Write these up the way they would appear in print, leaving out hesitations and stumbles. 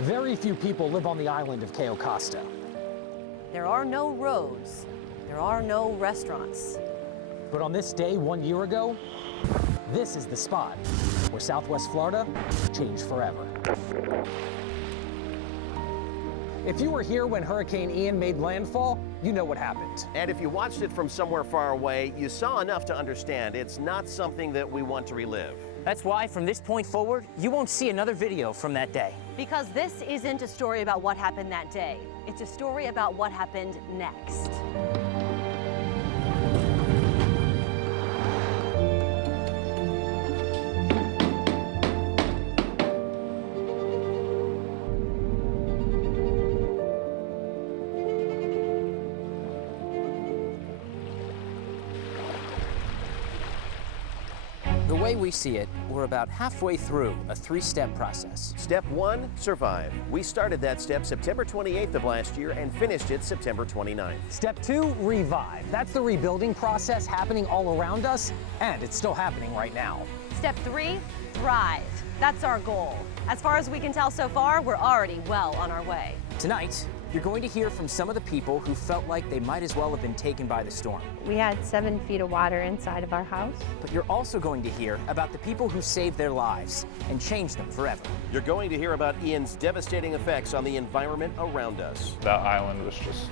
Very few people live on the island of Cayo Costa. There are no roads. There are no restaurants. But on this day 1 year ago, this is the spot where Southwest Florida changed forever. If you were here when Hurricane Ian made landfall, you know what happened. And if you watched it from somewhere far away, you saw enough to understand it's not something that we want to relive. That's why, from this point forward, you won't see another video from that day. Because this isn't a story about what happened that day. It's a story about what happened next. The way we see it, we're about halfway through a three-step process. Step 1, survive. We started that step September 28th of last year and finished it September 29th. Step 2, revive. That's the rebuilding process happening all around us, and it's still happening right now. Step 3, thrive. That's our goal. As far as we can tell so far, we're already well on our way. Tonight, you're going to hear from some of the people who felt like they might as well have been taken by the storm. We had 7 feet of water inside of our house. But you're also going to hear about the people who saved their lives and changed them forever. You're going to hear about Ian's devastating effects on the environment around us. That island was just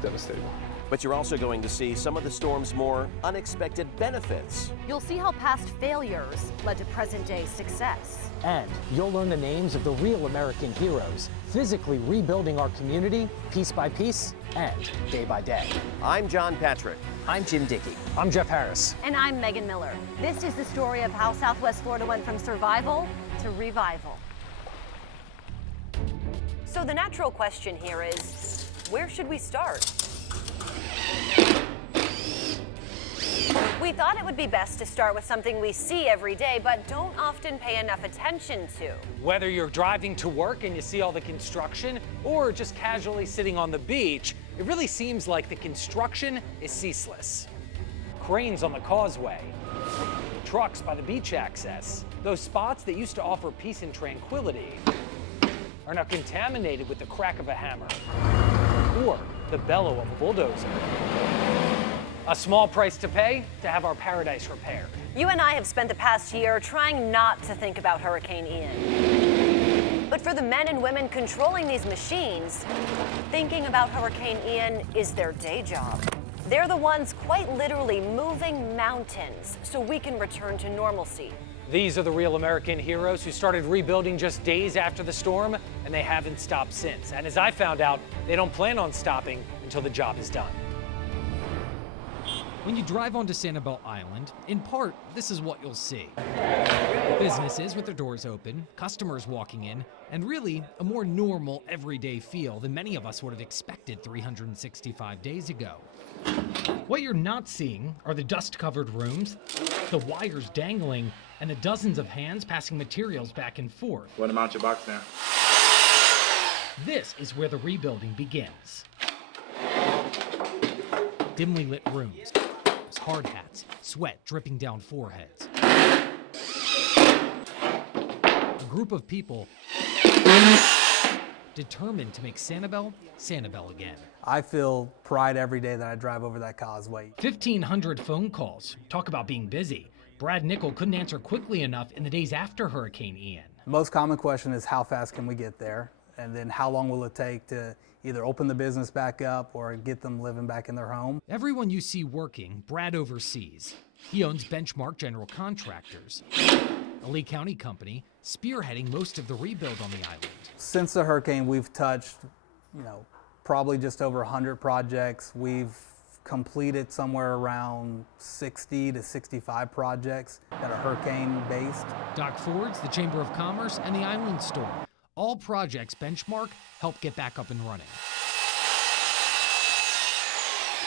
devastating. But you're also going to see some of the storm's more unexpected benefits. You'll see how past failures led to present-day success. And you'll learn the names of the real American heroes, physically rebuilding our community piece by piece and day by day. I'm John Patrick. I'm Jim Dickey. I'm Jeff Harris. And I'm Megan Miller. This is the story of how Southwest Florida went from survival to revival. So the natural question here is, where should we start? We thought it would be best to start with something we see every day, but don't often pay enough attention to. Whether you're driving to work and you see all the construction, or just casually sitting on the beach, it really seems like the construction is ceaseless. Cranes on the causeway, trucks by the beach access, those spots that used to offer peace and tranquility are now contaminated with the crack of a hammer or the bellow of a bulldozer. A small price to pay to have our paradise repaired. You and I have spent the past year trying not to think about Hurricane Ian. But for the men and women controlling these machines, thinking about Hurricane Ian is their day job. They're the ones quite literally moving mountains so we can return to normalcy. These are the real American heroes who started rebuilding just days after the storm, and they haven't stopped since. And as I found out, they don't plan on stopping until the job is done. When you drive onto Sanibel Island, in part, this is what you'll see. Businesses with their doors open, customers walking in, and really a more normal, everyday feel than many of us would have expected 365 days ago. What you're not seeing are the dust-covered rooms, the wires dangling, and the dozens of hands passing materials back and forth. What amount your box now? This is where the rebuilding begins. Dimly lit rooms, hard hats, sweat dripping down foreheads. A group of people determined to make Sanibel, Sanibel again. I feel pride every day that I drive over that causeway. 1,500 phone calls. Talk about being busy. Brad Nickel couldn't answer quickly enough in the days after Hurricane Ian. The most common question is how fast can we get there? And then how long will it take to either open the business back up or get them living back in their home? Everyone you see working, Brad oversees. He owns Benchmark General Contractors, a Lee County company spearheading most of the rebuild on the island. Since the hurricane, we've touched, probably just over 100 projects. We've completed somewhere around 60 to 65 projects that are hurricane-based. Doc Ford's, the Chamber of Commerce, and the Island Store. All projects Benchmark help get back up and running.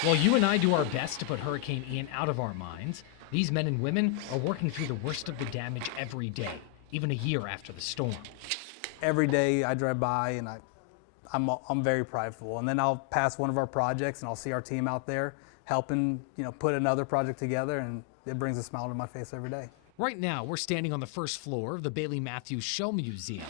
While you and I do our best to put Hurricane Ian out of our minds, these men and women are working through the worst of the damage every day, even a year after the storm. Every day I drive by and I'm very prideful. And then I'll pass one of our projects and I'll see our team out there helping, put another project together, and it brings a smile to my face every day. Right now, we're standing on the first floor of the Bailey Matthews Show Museum.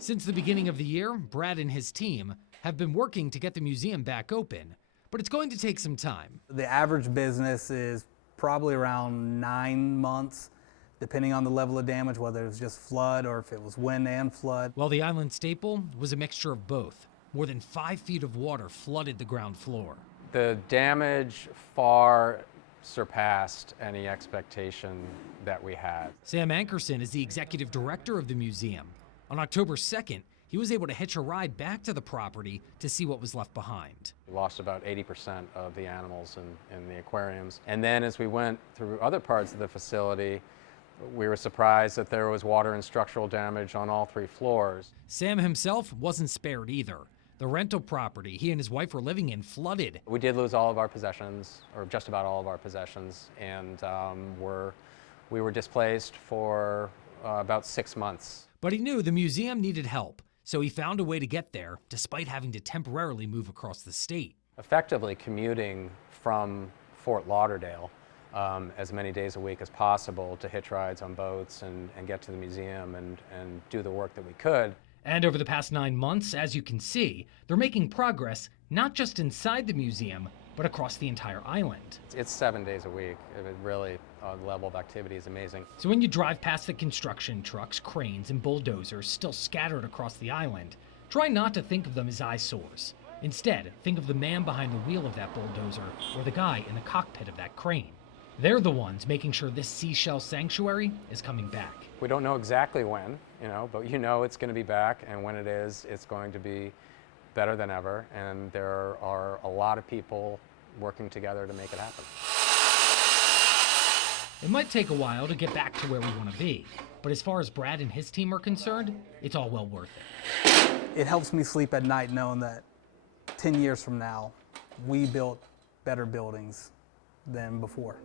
Since the beginning of the year, Brad and his team have been working to get the museum back open, but it's going to take some time. The average business is probably around 9 months, depending on the level of damage, whether it was just flood or if it was wind and flood. Well, the island staple was a mixture of both. More than 5 feet of water flooded the ground floor. The damage far surpassed any expectation that we had. Sam Ankerson is the executive director of the museum. On October 2nd, he was able to hitch a ride back to the property to see what was left behind. We lost about 80% of the animals in the aquariums. And then as we went through other parts of the facility, we were surprised that there was water and structural damage on all 3 floors. Sam himself wasn't spared either. The rental property he and his wife were living in flooded. We did lose all of our possessions, or just about all of our possessions, and we were displaced for about 6 months. But he knew the museum needed help, so he found a way to get there despite having to temporarily move across the state. Effectively commuting from Fort Lauderdale as many days a week as possible to hitch rides on boats and get to the museum and do the work that we could. And over the past 9 months, as you can see, they're making progress not just inside the museum, but across the entire island. It's 7 days a week. It really, the level of activity is amazing. So when you drive past the construction trucks, cranes, and bulldozers still scattered across the island, try not to think of them as eyesores. Instead, think of the man behind the wheel of that bulldozer or the guy in the cockpit of that crane. They're the ones making sure this seashell sanctuary is coming back. We don't know exactly when, but it's going to be back, and when it is, it's going to be better than ever, and there are a lot of people working together to make it happen. It might take a while to get back to where we want to be, but as far as Brad and his team are concerned, it's all well worth it. It helps me sleep at night knowing that 10 years from now, we built better buildings than before.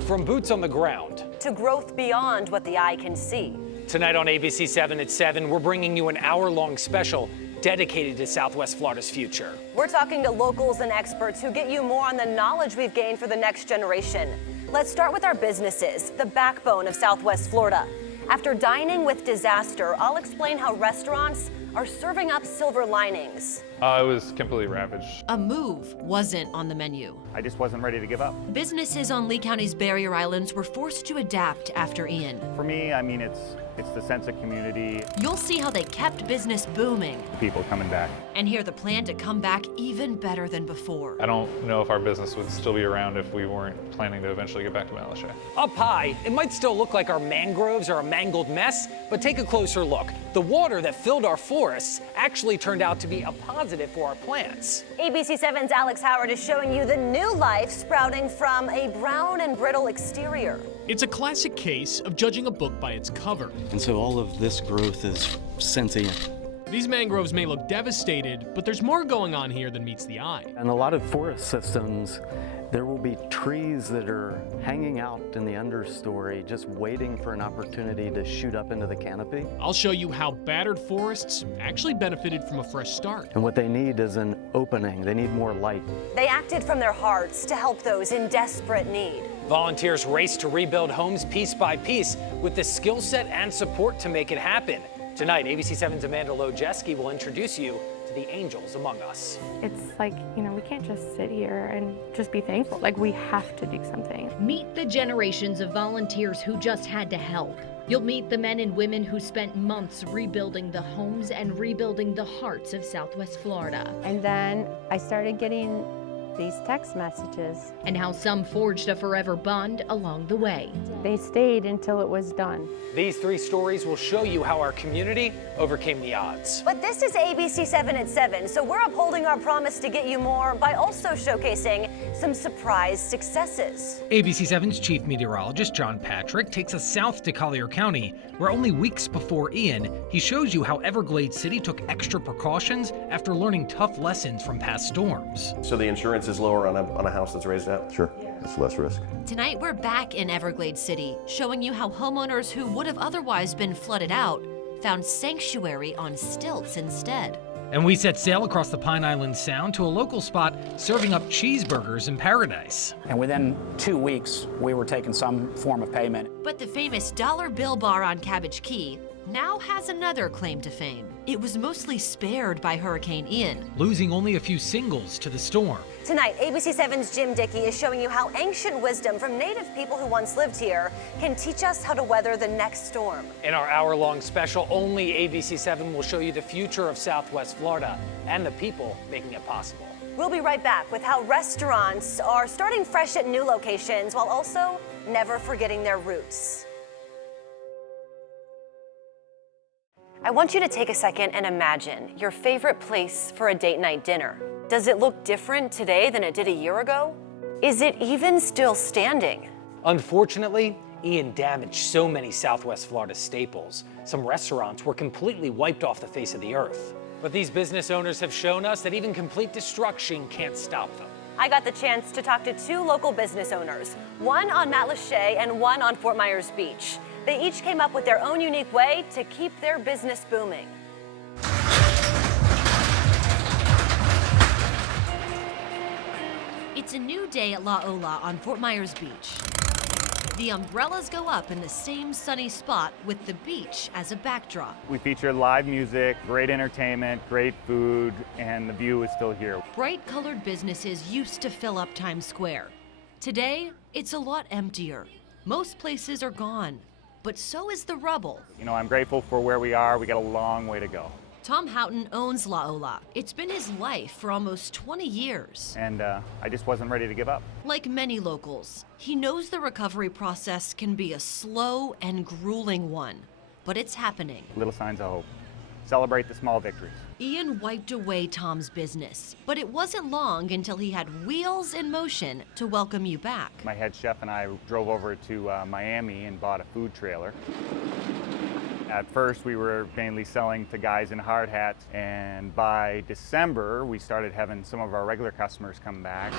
From boots on the ground To growth beyond what the eye can see. tonight on ABC 7 at 7, we're bringing you an hour-long special dedicated to Southwest Florida's future. We're talking to locals and experts who get you more on the knowledge we've gained for the next generation. Let's start with our businesses, the backbone of Southwest Florida. After dining with disaster, I'll explain how restaurants are serving up silver linings. It was completely ravaged. A move wasn't on the menu. I just wasn't ready to give up. Businesses on Lee County's barrier islands were forced to adapt after Ian. For me, it's the sense of community. You'll see how they kept business booming. People coming back. And hear the plan to come back even better than before. I don't know if our business would still be around if we weren't planning to eventually get back to Malaysia. Up high, it might still look like our mangroves are a mangled mess, but take a closer look. The water that filled our forests actually turned out to be a positive for our plants. ABC 7's Alex Howard is showing you the new life sprouting from a brown and brittle exterior. It's a classic case of judging a book by its cover. And so all of this growth is sentient. These mangroves may look devastated, but there's more going on here than meets the eye. In a lot of forest systems, there will be trees that are hanging out in the understory, just waiting for an opportunity to shoot up into the canopy. I'll show you how battered forests actually benefited from a fresh start. And what they need is an opening. They need more light. They acted from their hearts to help those in desperate need. Volunteers raced to rebuild homes piece by piece with the skill set and support to make it happen. Tonight, ABC 7's Amanda Lojeski will introduce you to the angels among us. It's like, we can't just sit here and just be thankful. Like, we have to do something. Meet the generations of volunteers who just had to help. You'll meet the men and women who spent months rebuilding the homes and rebuilding the hearts of Southwest Florida. And then I started getting these text messages. And how some forged a forever bond along the way. They stayed until it was done. These 3 stories will show you how our community overcame the odds. But this is ABC 7 at 7, so we're upholding our promise to get you more by also showcasing some surprise successes. ABC 7's chief meteorologist John Patrick takes us south to Collier County, where only weeks before Ian, he shows you how Everglades City took extra precautions after learning tough lessons from past storms. So the insurance is lower on a house that's raised out? Sure, it's less risk. Tonight we're back in Everglades City, showing you how homeowners who would have otherwise been flooded out found sanctuary on stilts instead. And we set sail across the Pine Island Sound to a local spot serving up cheeseburgers in paradise. And within 2 weeks, we were taking some form of payment. But the famous dollar bill bar on Cabbage Key now has another claim to fame. It was mostly spared by Hurricane Ian, losing only a few singles to the storm. Tonight, ABC 7's Jim Dickey is showing you how ancient wisdom from native people who once lived here can teach us how to weather the next storm. In our hour-long special, only ABC 7 will show you the future of Southwest Florida and the people making it possible. We'll be right back with how restaurants are starting fresh at new locations while also never forgetting their roots. I want you to take a second and imagine your favorite place for a date night dinner. Does it look different today than it did a year ago? Is it even still standing? Unfortunately, Ian damaged so many Southwest Florida staples. Some restaurants were completely wiped off the face of the earth. But these business owners have shown us that even complete destruction can't stop them. I got the chance to talk to two local business owners, one on Matlacha and one on Fort Myers Beach. They each came up with their own unique way to keep their business booming. It's a new day at La Ola on Fort Myers Beach. The umbrellas go up in the same sunny spot with the beach as a backdrop. We feature live music, great entertainment, great food, and the view is still here. Bright-colored businesses used to fill up Times Square. Today, it's a lot emptier. Most places are gone, but so is the rubble. You know, I'm grateful for where we are. We got a long way to go. Tom Houghton owns La Ola. It's been his life for almost 20 years. And I just wasn't ready to give up. Like many locals, he knows the recovery process can be a slow and grueling one, but it's happening. Little signs of hope. Celebrate the small victories. Ian wiped away Tom's business, but it wasn't long until he had wheels in motion to welcome you back. My head chef and I drove over to Miami and bought a food trailer. At first, we were mainly selling to guys in hard hats, and by December, we started having some of our regular customers come back.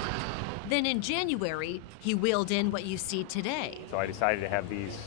Then in January, he wheeled in what you see today. So I decided to have these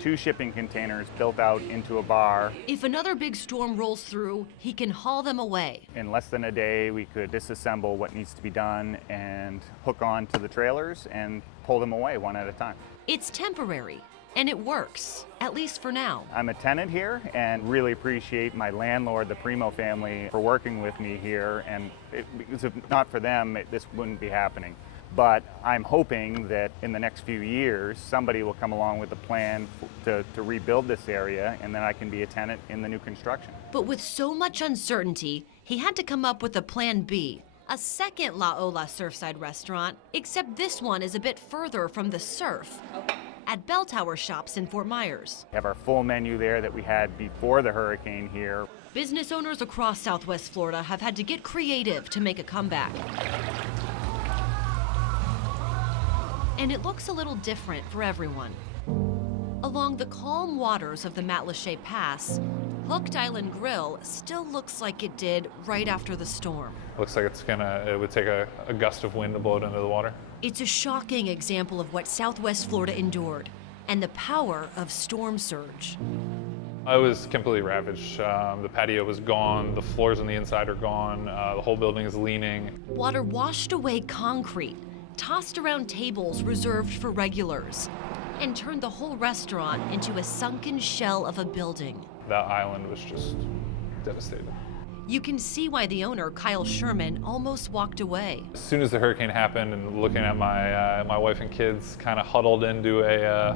2 shipping containers built out into a bar. If another big storm rolls through, he can haul them away. In less than a day, we could disassemble what needs to be done and hook on to the trailers and pull them away one at a time. It's temporary. And it works, at least for now. I'm a tenant here and really appreciate my landlord, the Primo family, for working with me here. And because if not for them, this wouldn't be happening. But I'm hoping that in the next few years, somebody will come along with a plan to rebuild this area, and then I can be a tenant in the new construction. But with so much uncertainty, he had to come up with a plan B. A second La Ola Surfside restaurant, except this one is a bit further from the surf. At Bell Tower Shops in Fort Myers. We have our full menu there that we had before the hurricane here. Business owners across Southwest Florida have had to get creative to make a comeback. And it looks a little different for everyone. Along the calm waters of the Matlacha Pass, Hooked Island Grill still looks like it did right after the storm. Looks like it would take a gust of wind to blow it into the water. It's a shocking example of what Southwest Florida endured and the power of storm surge. I was completely ravaged. The patio was gone, the floors on the inside are gone, the whole building is leaning. Water washed away concrete, tossed around tables reserved for regulars, and turned the whole restaurant into a sunken shell of a building. That island was just devastated. You can see why the owner, Kyle Sherman, almost walked away. As soon as the hurricane happened and looking at my wife and kids kind of huddled into a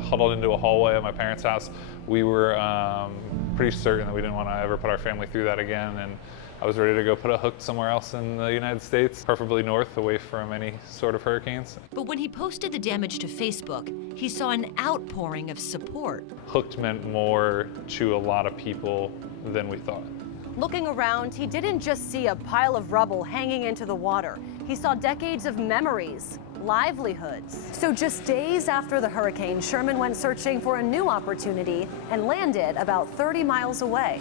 hallway at my parents' house, we were pretty certain that we didn't want to ever put our family through that again. And I was ready to go put a hook somewhere else in the United States, preferably north, away from any sort of hurricanes. But when he posted the damage to Facebook, he saw an outpouring of support. Hooked meant more to a lot of people than we thought. Looking around, he didn't just see a pile of rubble hanging into the water. He saw decades of memories, livelihoods. So just days after the hurricane, Sherman went searching for a new opportunity and landed about 30 miles away.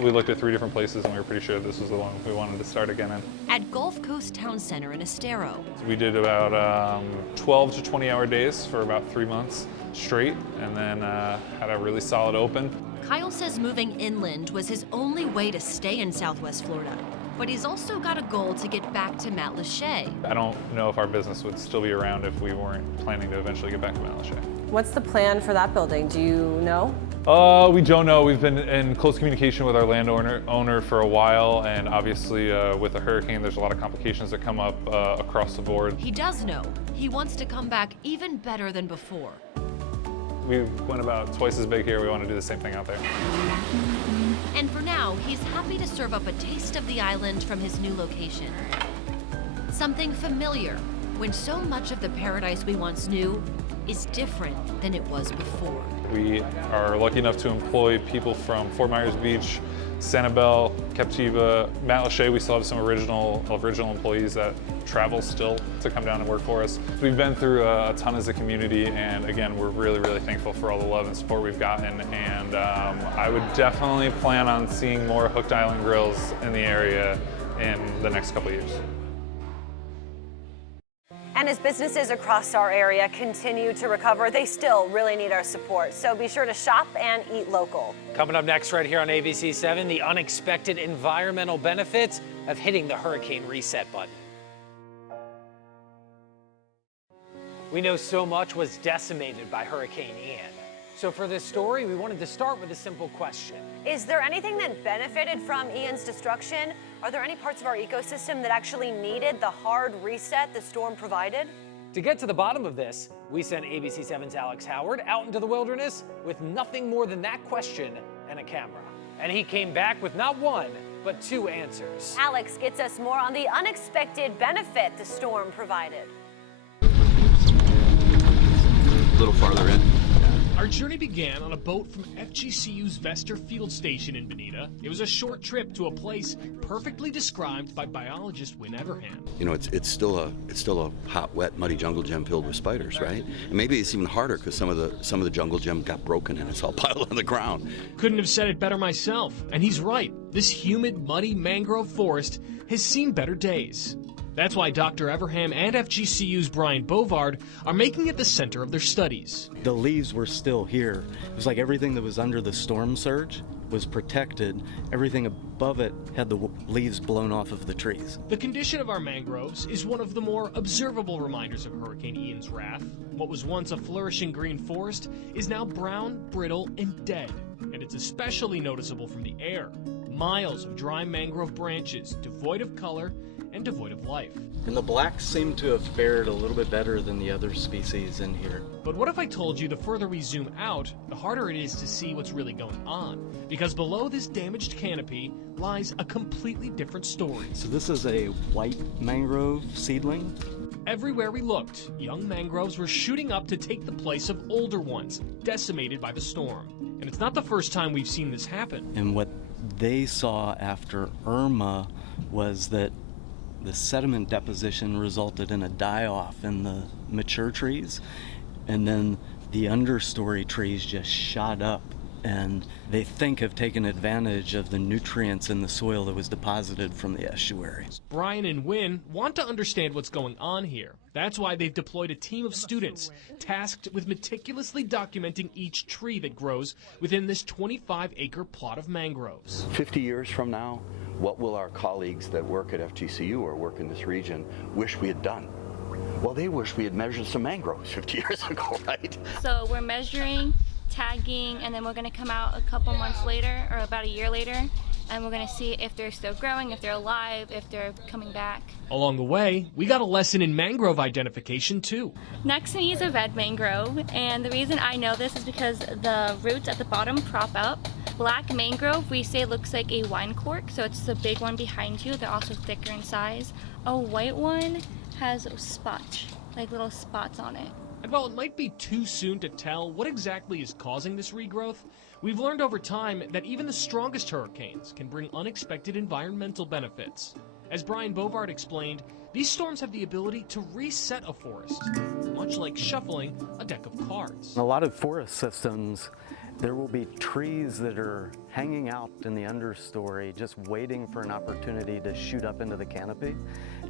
We looked at 3 different places and we were pretty sure this was the one we wanted to start again in. At Gulf Coast Town Center in Estero. We did about 12 to 20 hour days for about 3 months straight, and then had a really solid open. Kyle says moving inland was his only way to stay in Southwest Florida. But he's also got a goal to get back to Matlacha. I don't know if our business would still be around if we weren't planning to eventually get back to Matlacha. What's the plan for that building? Do you know? We don't know. We've been in close communication with our landowner for a while, and obviously with a hurricane, there's a lot of complications that come up across the board. He does know. He wants to come back even better than before. We went about twice as big here. We want to do the same thing out there. And for now, he's happy to serve up a taste of the island from his new location. Something familiar, when so much of the paradise we once knew is different than it was before. We are lucky enough to employ people from Fort Myers Beach, Sanibel, Captiva, Matlacha. We still have some original employees that travel still to come down and work for us. We've been through a ton as a community, and again, we're really, really thankful for all the love and support we've gotten. And I would definitely plan on seeing more Hooked Island grills in the area in the next couple of years. And as businesses across our area continue to recover, they still really need our support. So be sure to shop and eat local. Coming up next right here on ABC 7, the unexpected environmental benefits of hitting the hurricane reset button. We know so much was decimated by Hurricane Ian. So for this story, we wanted to start with a simple question. Is there anything that benefited from Ian's destruction? Are there any parts of our ecosystem that actually needed the hard reset the storm provided? To get to the bottom of this, we sent ABC 7's Alex Howard out into the wilderness with nothing more than that question and a camera. And he came back with not one, but two answers. Alex gets us more on the unexpected benefit the storm provided. A little farther in. Our journey began on a boat from FGCU's Vester Field Station in Bonita. It was a short trip to a place perfectly described by biologist Wynn Everham. You know, it's still a hot, wet, muddy jungle gym filled with spiders, right? And maybe it's even harder because some of the jungle gym got broken and it's all piled on the ground. Couldn't have said it better myself, and he's right. This humid, muddy mangrove forest has seen better days. That's why Dr. Everham and FGCU's Brian Bovard are making it the center of their studies. The leaves were still here. It was like everything that was under the storm surge was protected. Everything above it had the leaves blown off of the trees. The condition of our mangroves is one of the more observable reminders of Hurricane Ian's wrath. What was once a flourishing green forest is now brown, brittle, and dead. And it's especially noticeable from the air. Miles of dry mangrove branches, devoid of color and devoid of life. And the blacks seem to have fared a little bit better than the other species in here. But what if I told you the further we zoom out, the harder it is to see what's really going on? Because below this damaged canopy lies a completely different story. So this is a white mangrove seedling? Everywhere we looked, young mangroves were shooting up to take the place of older ones, decimated by the storm. And it's not the first time we've seen this happen. And what they saw after Irma was that the sediment deposition resulted in a die-off in the mature trees, and then the understory trees just shot up, and they think have taken advantage of the nutrients in the soil that was deposited from the estuary. Brian and Wynn want to understand what's going on here. That's why they've deployed a team of students tasked with meticulously documenting each tree that grows within this 25-acre plot of mangroves. 50 years from now, what will our colleagues that work at FGCU or work in this region wish we had done? Well, they wish we had measured some mangroves 50 years ago, right? So we're measuring, tagging, and then we're going to come out a couple months later, or about a year later, and we're going to see if they're still growing, if they're alive, if they're coming back. Along the way, we got a lesson in mangrove identification too. Next to me is a red mangrove, and the reason I know this is because the roots at the bottom prop up. Black mangrove, we say looks like a wine cork, so it's the big one behind you. They're also thicker in size. A white one has spots, like little spots on it. And while it might be too soon to tell what exactly is causing this regrowth, we've learned over time that even the strongest hurricanes can bring unexpected environmental benefits. As Brian Bovard explained, these storms have the ability to reset a forest, much like shuffling a deck of cards. In a lot of forest systems, there will be trees that are hanging out in the understory, just waiting for an opportunity to shoot up into the canopy.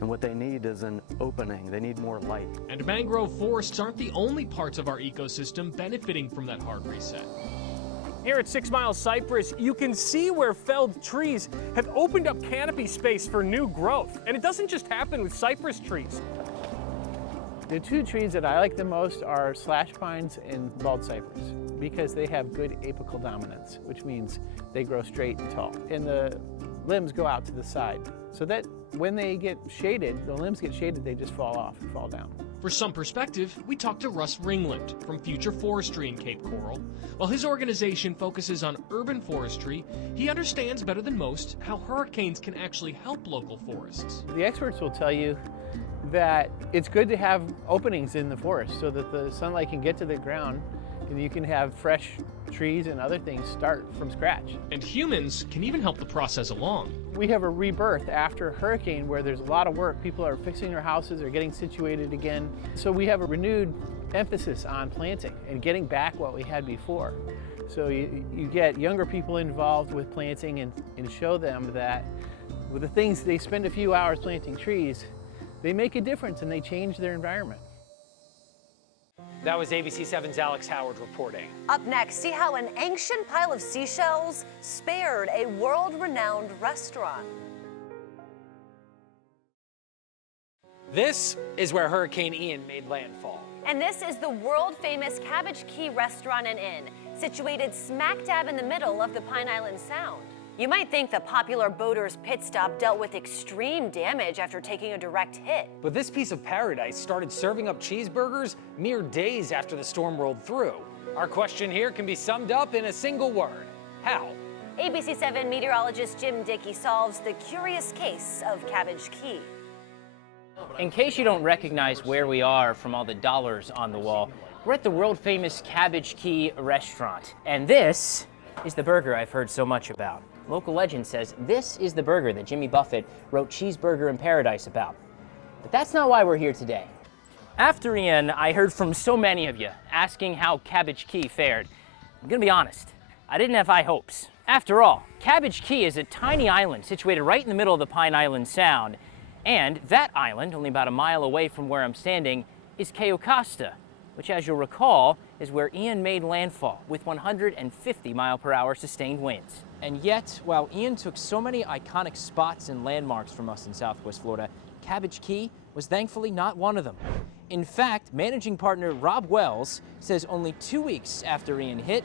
And what they need is an opening. They need more light. And mangrove forests aren't the only parts of our ecosystem benefiting from that hard reset. Here at 6 Mile Cypress, you can see where felled trees have opened up canopy space for new growth. And it doesn't just happen with cypress trees. The two trees that I like the most are slash pines and bald cypress because they have good apical dominance, which means they grow straight and tall. And the limbs go out to the side so that when they get shaded, the limbs get shaded, they just fall off and fall down. For some perspective, we talked to Russ Ringland from Future Forestry in Cape Coral. While his organization focuses on urban forestry, he understands better than most how hurricanes can actually help local forests. The experts will tell you that it's good to have openings in the forest so that the sunlight can get to the ground and you can have fresh trees and other things start from scratch. And humans can even help the process along. We have a rebirth after a hurricane where there's a lot of work. People are fixing their houses or getting situated again. So we have a renewed emphasis on planting and getting back what we had before. So you get younger people involved with planting and show them that with the things they spend a few hours planting trees, they make a difference and they change their environment. That was ABC7's Alex Howard reporting. Up next, see how an ancient pile of seashells spared a world-renowned restaurant. This is where Hurricane Ian made landfall. And this is the world-famous Cabbage Key Restaurant and Inn, situated smack dab in the middle of the Pine Island Sound. You might think the popular boaters' pit stop dealt with extreme damage after taking a direct hit. But this piece of paradise started serving up cheeseburgers mere days after the storm rolled through. Our question here can be summed up in a single word: how? ABC7 meteorologist Jim Dickey solves the curious case of Cabbage Key. In case you don't recognize where we are from all the dollars on the wall, we're at the world-famous Cabbage Key restaurant. And this is the burger I've heard so much about. Local legend says this is the burger that Jimmy Buffett wrote Cheeseburger in Paradise about. But that's not why we're here today. After Ian, I heard from so many of you asking how Cabbage Key fared. I'm gonna be honest, I didn't have high hopes. After all, Cabbage Key is a tiny island situated right in the middle of the Pine Island Sound. And that island, only about a mile away from where I'm standing, is Cayo Costa, which, as you'll recall, is where Ian made landfall with 150-mile-per-hour sustained winds. And yet, while Ian took so many iconic spots and landmarks from us in Southwest Florida, Cabbage Key was thankfully not one of them. In fact, managing partner Rob Wells says only 2 weeks after Ian hit,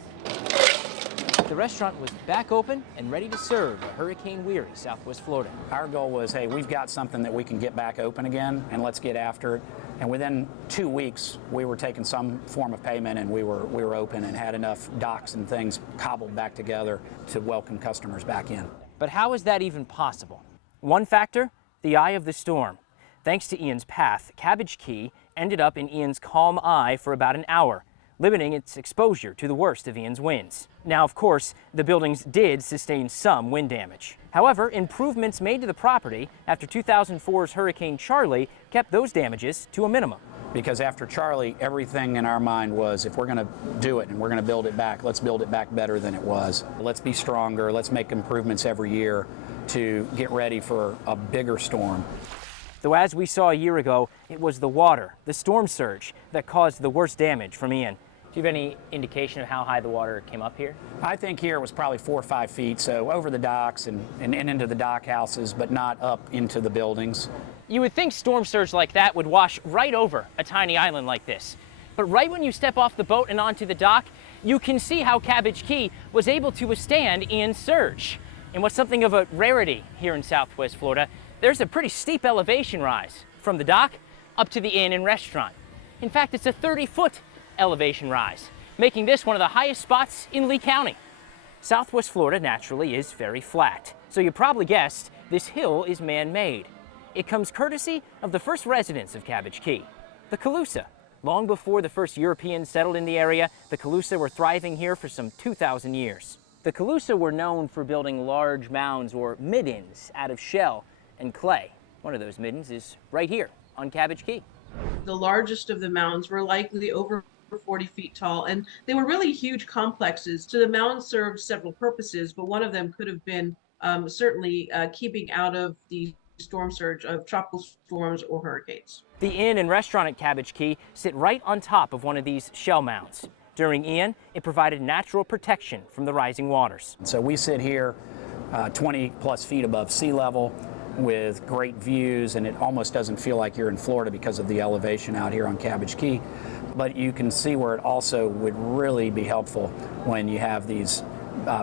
the restaurant was back open and ready to serve a hurricane-weary Southwest Florida. Our goal was, hey, we've got something that we can get back open again, and let's get after it. And within 2 weeks, we were taking some form of payment, and we were open and had enough docks and things cobbled back together to welcome customers back in. But how is that even possible? One factor, the eye of the storm. Thanks to Ian's path, Cabbage Key ended up in Ian's calm eye for about an hour, limiting its exposure to the worst of Ian's winds. Now, of course, the buildings did sustain some wind damage. However, improvements made to the property after 2004's Hurricane Charlie kept those damages to a minimum. Because after Charlie, everything in our mind was, if we're going to do it and we're going to build it back, let's build it back better than it was. Let's be stronger. Let's make improvements every year to get ready for a bigger storm. Though as we saw a year ago, it was the water, the storm surge, that caused the worst damage from Ian. Do you have any indication of how high the water came up here? I think here it was probably 4 or 5 feet, so over the docks and into the dock houses, but not up into the buildings. You would think storm surge like that would wash right over a tiny island like this. But right when you step off the boat and onto the dock, you can see how Cabbage Key was able to withstand Ian's surge. And what's something of a rarity here in Southwest Florida, there's a pretty steep elevation rise from the dock up to the inn and restaurant. In fact, it's a 30-foot elevation rise, making this one of the highest spots in Lee County. Southwest Florida naturally is very flat, so you probably guessed this hill is man-made. It comes courtesy of the first residents of Cabbage Key, the Calusa. Long before the first Europeans settled in the area, the Calusa were thriving here for some 2,000 years. The Calusa were known for building large mounds or middens out of shell and clay. One of those middens is right here on Cabbage Key. The largest of the mounds were likely over 40 feet tall, and they were really huge complexes. So the mounds served several purposes, but one of them could have been certainly keeping out of the storm surge of tropical storms or hurricanes. The inn and restaurant at Cabbage Key sit right on top of one of these shell mounds. During Ian, it provided natural protection from the rising waters. So we sit here 20 plus feet above sea level with great views, and it almost doesn't feel like you're in Florida because of the elevation out here on Cabbage Key. But you can see where it also would really be helpful when you have these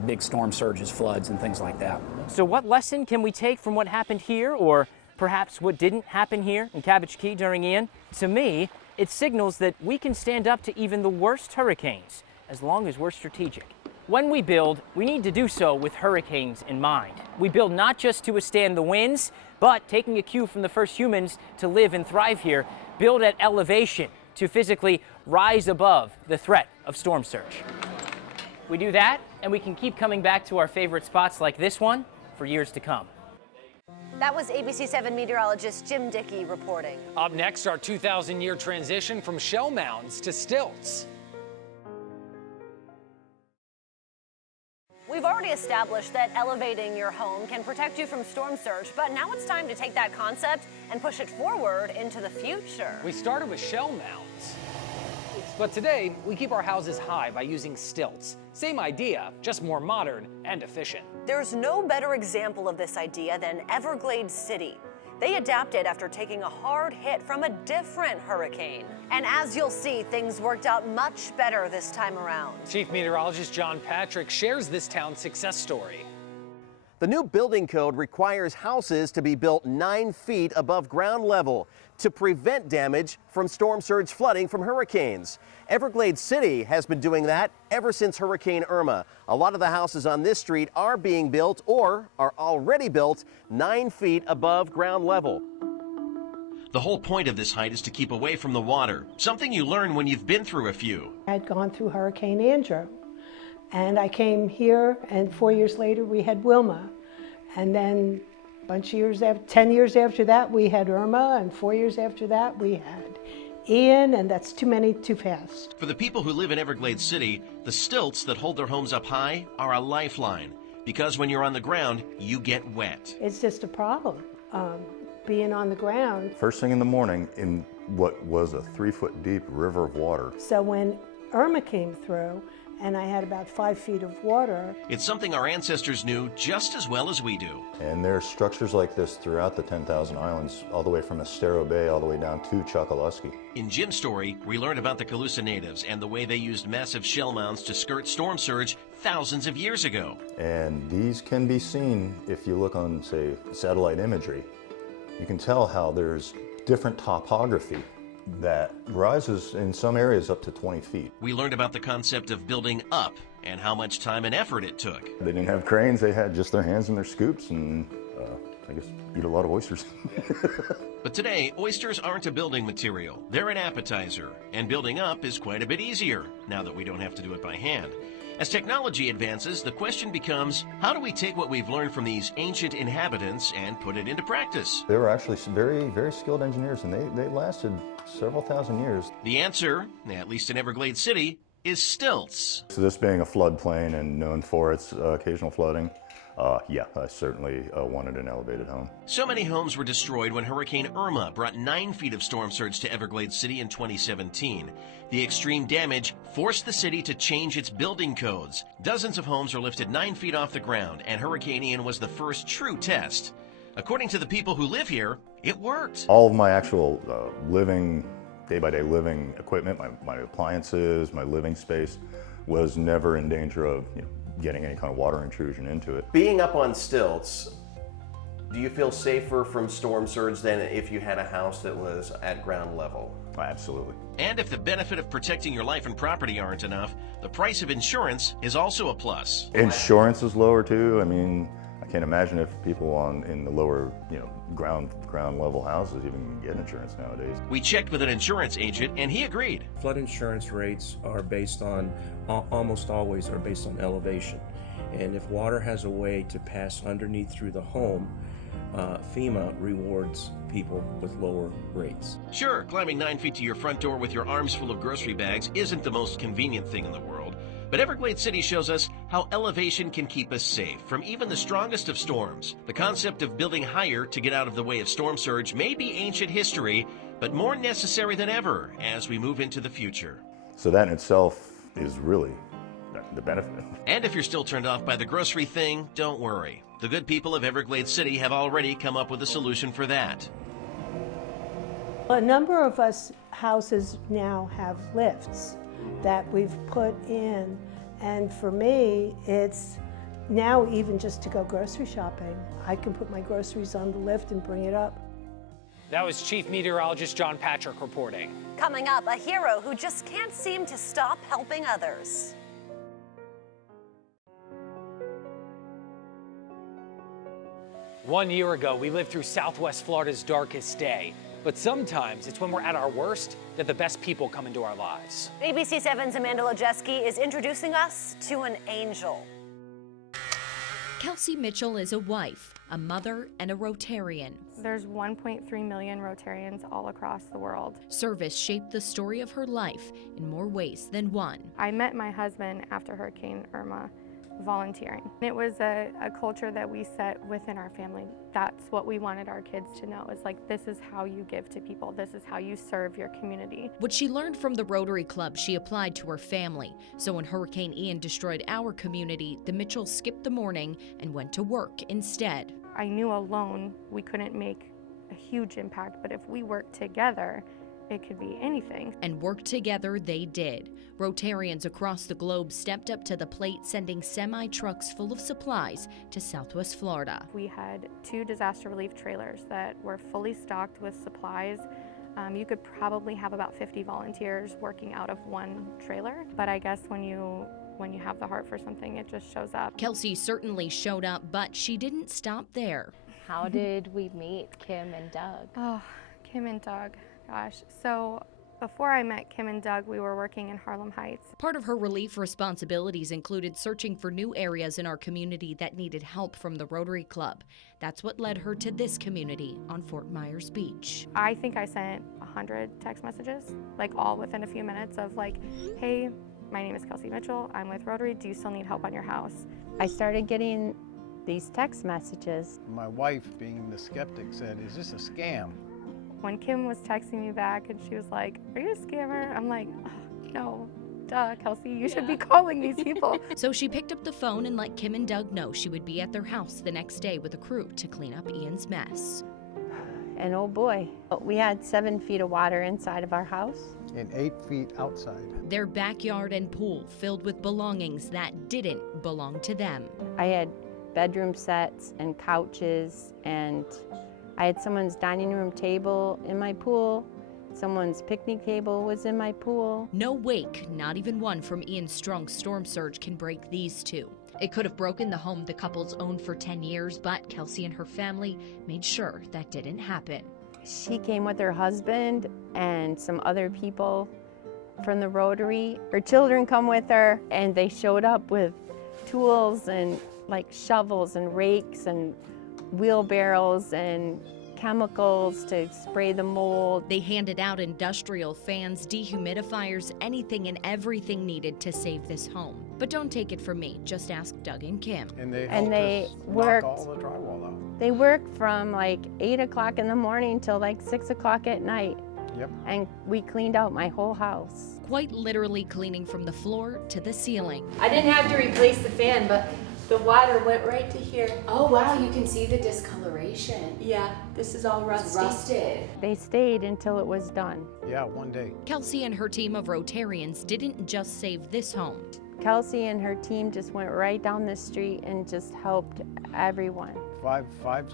big storm surges, floods, and things like that. So what lesson can we take from what happened here, or perhaps what didn't happen here in Cabbage Key during Ian? To me, it signals that we can stand up to even the worst hurricanes as long as we're strategic. When we build, we need to do so with hurricanes in mind. We build not just to withstand the winds, but taking a cue from the first humans to live and thrive here, build at elevation to physically rise above the threat of storm surge. We do that, and we can keep coming back to our favorite spots like this one for years to come. That was ABC 7 meteorologist Jim Dickey reporting. Up next, our 2,000-year transition from shell mounds to stilts. We've already established that elevating your home can protect you from storm surge, but now it's time to take that concept and push it forward into the future. We started with shell mounds, but today we keep our houses high by using stilts. Same idea, just more modern and efficient. There's no better example of this idea than Everglades City. They adapted after taking a hard hit from a different hurricane. And as you'll see, things worked out much better this time around. Chief Meteorologist John Patrick shares this town's success story. The new building code requires houses to be built 9 feet above ground level to prevent damage from storm surge flooding from hurricanes. Everglades City has been doing that ever since Hurricane Irma. A lot of the houses on this street are being built or are already built 9 feet above ground level. The whole point of this height is to keep away from the water, something you learn when you've been through a few. I'd gone through Hurricane Andrew, and I came here, and 4 years later we had Wilma. And then a bunch of years after, 10 years after that, we had Irma, and 4 years after that, we had Ian, and that's too many too fast. For the people who live in Everglades City, the stilts that hold their homes up high are a lifeline, because when you're on the ground, you get wet. It's just a problem, being on the ground. First thing in the morning, in what was a 3-foot deep river of water. So when Irma came through, and I had about 5 feet of water. It's something our ancestors knew just as well as we do. And there are structures like this throughout the 10,000 islands, all the way from Estero Bay all the way down to Chokoloskee. In Jim's story, we learned about the Calusa natives and the way they used massive shell mounds to skirt storm surge thousands of years ago. And these can be seen if you look on, say, satellite imagery. You can tell how there's different topography that rises in some areas up to 20 feet. We learned about the concept of building up and how much time and effort it took. They didn't have cranes, they had just their hands and their scoops and I guess eat a lot of oysters. But today, oysters aren't a building material. They're an appetizer, and building up is quite a bit easier now that we don't have to do it by hand. As technology advances, the question becomes, how do we take what we've learned from these ancient inhabitants and put it into practice? They were actually very, very skilled engineers, and they lasted several thousand years. The answer, at least in Everglades City, is stilts. So this being a floodplain and known for its occasional flooding, yeah, I certainly wanted an elevated home. So many homes were destroyed when Hurricane Irma brought 9 feet of storm surge to Everglades City in 2017. The extreme damage forced the city to change its building codes. Dozens of homes were lifted 9 feet off the ground, and Hurricane Ian was the first true test. According to the people who live here, it worked. All of my actual living, day-by-day living equipment, my appliances, my living space, was never in danger of getting any kind of water intrusion into it. Being up on stilts, do you feel safer from storm surge than if you had a house that was at ground level? Absolutely. And if the benefit of protecting your life and property aren't enough, the price of insurance is also a plus. Insurance is lower too. I mean, I can't imagine if people in the lower, ground level houses even get insurance nowadays. We checked with an insurance agent and he agreed. Flood insurance rates are based on, almost always are based on elevation. And if water has a way to pass underneath through the home, FEMA rewards people with lower rates. Sure, climbing 9 feet to your front door with your arms full of grocery bags isn't the most convenient thing in the world, but Everglades City shows us how elevation can keep us safe from even the strongest of storms. The concept of building higher to get out of the way of storm surge may be ancient history, but more necessary than ever as we move into the future. So that in itself is really the benefit. And if you're still turned off by the grocery thing, don't worry. The good people of Everglades City have already come up with a solution for that. A number of us houses now have lifts that we've put in, and for me, it's now even just to go grocery shopping. I can put my groceries on the lift and bring it up. That was Chief Meteorologist John Patrick reporting. Coming up, a hero who just can't seem to stop helping others. One year ago, we lived through Southwest Florida's darkest day. But sometimes it's when we're at our worst that the best people come into our lives. ABC 7's Amanda Lojeski is introducing us to an angel. Kelsey Mitchell is a wife, a mother, and a Rotarian. There's 1.3 million Rotarians all across the world. Service shaped the story of her life in more ways than one. I met my husband after Hurricane Irma volunteering. It was a culture that we set within our family. That's what we wanted our kids to know, is like, this is how you give to people. This is how you serve your community. What she learned from the Rotary Club, she applied to her family. So when Hurricane Ian destroyed our community, the Mitchells skipped the morning and went to work instead. I knew alone we couldn't make a huge impact, but if we worked together, it could be anything. And work together they did. Rotarians across the globe stepped up to the plate, sending semi-trucks full of supplies to Southwest Florida. We had 2 disaster relief trailers that were fully stocked with supplies. You could probably have about 50 volunteers working out of one trailer, but I guess when you have the heart for something, it just shows up. Kelsey certainly showed up, but she didn't stop there. How did we meet Kim and Doug? Oh, Kim and Doug. Gosh, so before I met Kim and Doug, we were working in Harlem Heights. Part of her relief responsibilities included searching for new areas in our community that needed help from the Rotary Club. That's what led her to this community on Fort Myers Beach. I think I sent 100 text messages, like all within a few minutes of like, hey, my name is Kelsey Mitchell, I'm with Rotary, do you still need help on your house? I started getting these text messages. My wife, being the skeptic, said, is this a scam? When Kim was texting me back and she was like, are you a scammer? I'm like, oh, no, duh, Kelsey, you should be calling these people. So she picked up the phone and let Kim and Doug know she would be at their house the next day with a crew to clean up Ian's mess. And oh boy, we had 7 feet of water inside of our house. And 8 feet outside. Their backyard and pool filled with belongings that didn't belong to them. I had bedroom sets and couches, and I had someone's dining room table in my pool. Someone's picnic table was in my pool. No wake, not even one from Ian's strong storm surge, can break these two. It could have broken the home the couple's owned for 10 years, but Kelsey and her family made sure that didn't happen. She came with her husband and some other people from the Rotary. Her children come with her, and they showed up with tools and like shovels and rakes and wheelbarrows and chemicals to spray the mold. They handed out industrial fans, dehumidifiers, anything and everything needed to save this home. But don't take it from me, just ask Doug and Kim. And they helped us knock all the drywall out. They worked from like 8 o'clock in the morning till like 6 o'clock at night. Yep. And we cleaned out my whole house. Quite literally cleaning from the floor to the ceiling. I didn't have to replace the fan, but the water went right to here. Oh wow, you can see the discoloration. Yeah, this is all rusty. It's rusted. They stayed until it was done. Yeah, one day. Kelsey and her team of Rotarians didn't just save this home. Kelsey and her team just went right down the street and just helped everyone. Five,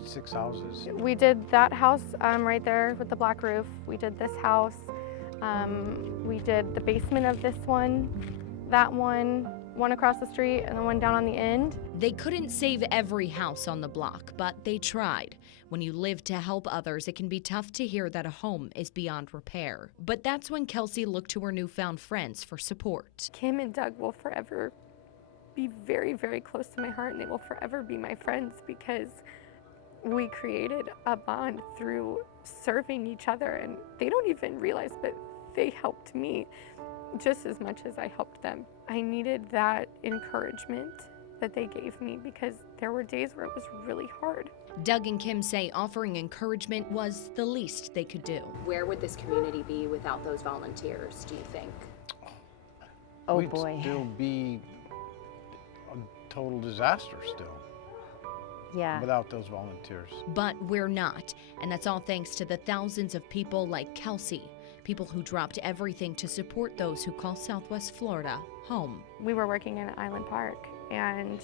6 houses. We did that house right there with the black roof. We did this house. We did the basement of this one, that one across the street, and the one down on the end. They couldn't save every house on the block, but they tried. When you live to help others, it can be tough to hear that a home is beyond repair. But that's when Kelsey looked to her newfound friends for support. Kim and Doug will forever be very, very close to my heart, and they will forever be my friends because we created a bond through serving each other, and they don't even realize, but they helped me just as much as I helped them. I needed that encouragement that they gave me because there were days where it was really hard. Doug and Kim say offering encouragement was the least they could do. Where would this community be without those volunteers, do you think? Oh we'd boy. still be a total disaster still. Yeah. Without those volunteers. But we're not, and that's all thanks to the thousands of people like Kelsey, people who dropped everything to support those who call Southwest Florida home. We were working in Island Park, and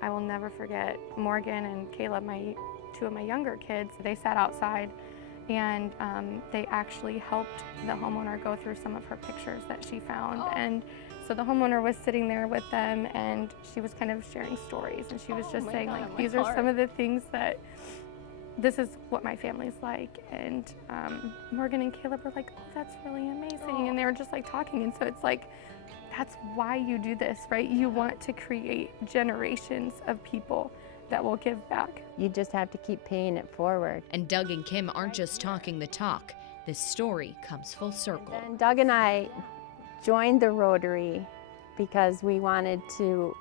I will never forget Morgan and Caleb, two of my younger kids. They sat outside, and they actually helped the homeowner go through some of her pictures that she found. And so the homeowner was sitting there with them, and she was kind of sharing stories, and she was just saying, like, these are some of the things that, this is what my family's like. And Morgan and Caleb were like, oh, that's really amazing. And they were just like talking, and so it's like, that's why you do this, right? You want to create generations of people that will give back. You just have to keep paying it forward. And Doug and Kim aren't just talking the talk. This story comes full circle. And Doug and I joined the Rotary because we wanted to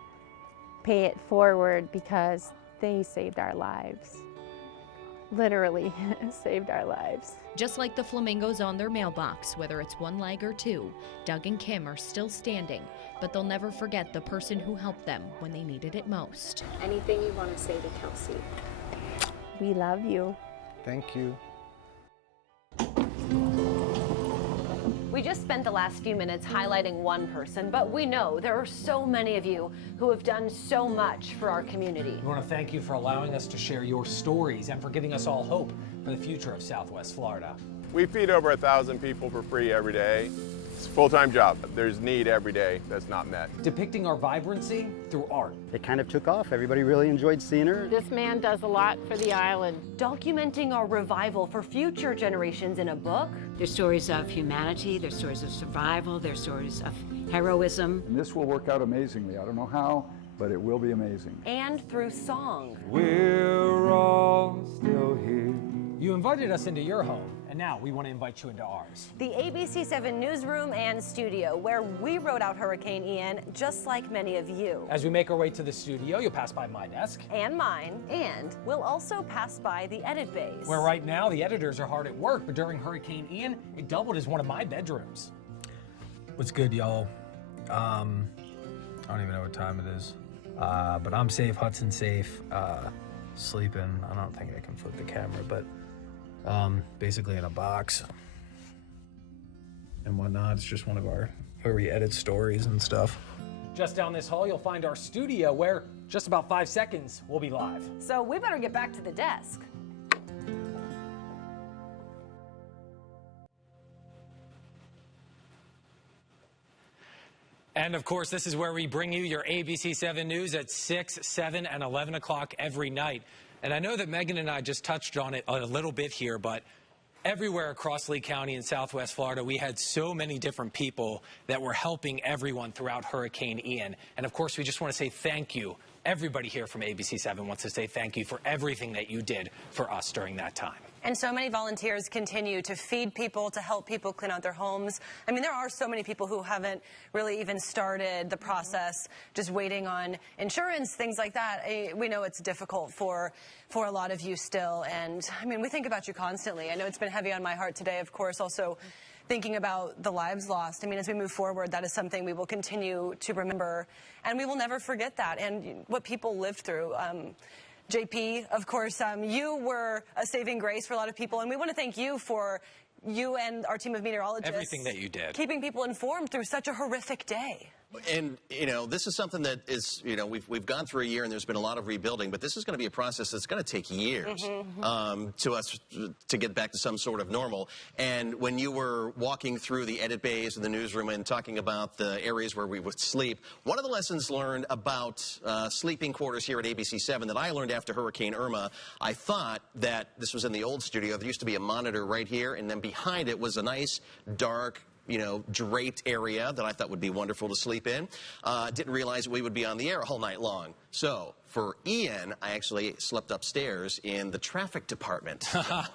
pay it forward because they saved our lives. Literally saved our lives. Just like the flamingos on their mailbox, whether it's one leg or two, Doug and Kim are still standing, but they'll never forget the person who helped them when they needed it most. Anything you want to say to Kelsey? We love you. Thank you. We just spent the last few minutes highlighting one person, but we know there are so many of you who have done so much for our community. We want to thank you for allowing us to share your stories and for giving us all hope for the future of Southwest Florida. We feed over 1,000 people for free every day. It's a full-time job. There's need every day that's not met. Depicting our vibrancy through art. It kind of took off. Everybody really enjoyed seeing her. This man does a lot for the island. Documenting our revival for future generations in a book. There's stories of humanity, there's stories of survival, there's stories of heroism. And this will work out amazingly. I don't know how, but it will be amazing. And through song. We're all still here. You invited us into your home, and now we want to invite you into ours. The ABC7 newsroom and studio, where we wrote out Hurricane Ian, just like many of you. As we make our way to the studio, you'll pass by my desk. And mine. And we'll also pass by the edit bays. Where right now the editors are hard at work, but during Hurricane Ian, it doubled as one of my bedrooms. What's good, y'all? I don't even know what time it is. But I'm safe, Hudson's safe, sleeping. I don't think I can flip the camera, but basically in a box and whatnot. It's just one of our, where we edit stories and stuff. Just down this hall, you'll find our studio where just about 5 seconds we'll be live. So we better get back to the desk. And of course, this is where we bring you your ABC7 News at 6, 7, and 11 o'clock every night. And I know that Megan and I just touched on it a little bit here, but everywhere across Lee County in Southwest Florida, we had so many different people that were helping everyone throughout Hurricane Ian. And of course, we just want to say thank you. Everybody here from ABC7 wants to say thank you for everything that you did for us during that time. And so many volunteers continue to feed people, to help people clean out their homes. I mean, there are so many people who haven't really even started the process, just waiting on insurance, things like that. We know it's difficult for a lot of you still. And I mean, we think about you constantly. I know it's been heavy on my heart today, of course, also thinking about the lives lost. I mean, as we move forward, that is something we will continue to remember. And we will never forget that and what people lived through. JP, of course, you were a saving grace for a lot of people, and we want to thank you for you and our team of meteorologists. Everything that you did. Keeping people informed through such a horrific day. And, you know, this is something that is, you know, we've gone through a year and there's been a lot of rebuilding, but this is going to be a process that's going to take years to get back to some sort of normal. And when you were walking through the edit bays in the newsroom and talking about the areas where we would sleep, one of the lessons learned about sleeping quarters here at ABC7 that I learned after Hurricane Irma, I thought that this was in the old studio. There used to be a monitor right here, and then behind it was a nice, dark, you know, draped area that I thought would be wonderful to sleep in. Didn't realize we would be on the air all night long. So for Ian, I actually slept upstairs in the traffic department.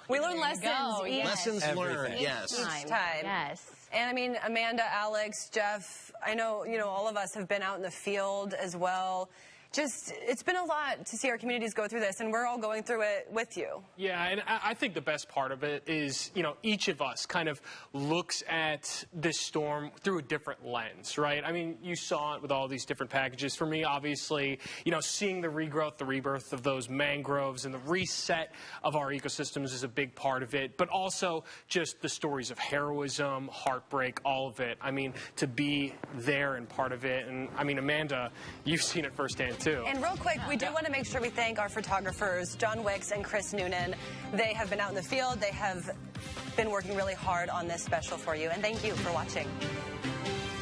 We learned lessons. Yes. Lessons learned, yes. Each time. Yes. And I mean, Amanda, Alex, Jeff, I know, you know, all of us have been out in the field as well. it's been a lot to see our communities go through this, and we're all going through it with you. Yeah, and I think the best part of it is, each of us kind of looks at this storm through a different lens, right? I mean, you saw it with all these different packages. For me, obviously, seeing the regrowth, the rebirth of those mangroves and the reset of our ecosystems is a big part of it, but also just the stories of heroism, heartbreak, all of it. I mean, to be there and part of it. And I mean, Amanda, you've seen it firsthand too. And real quick, we do want to make sure we thank our photographers, John Wicks and Chris Noonan. They have been out in the field. They have been working really hard on this special for you. And thank you for watching.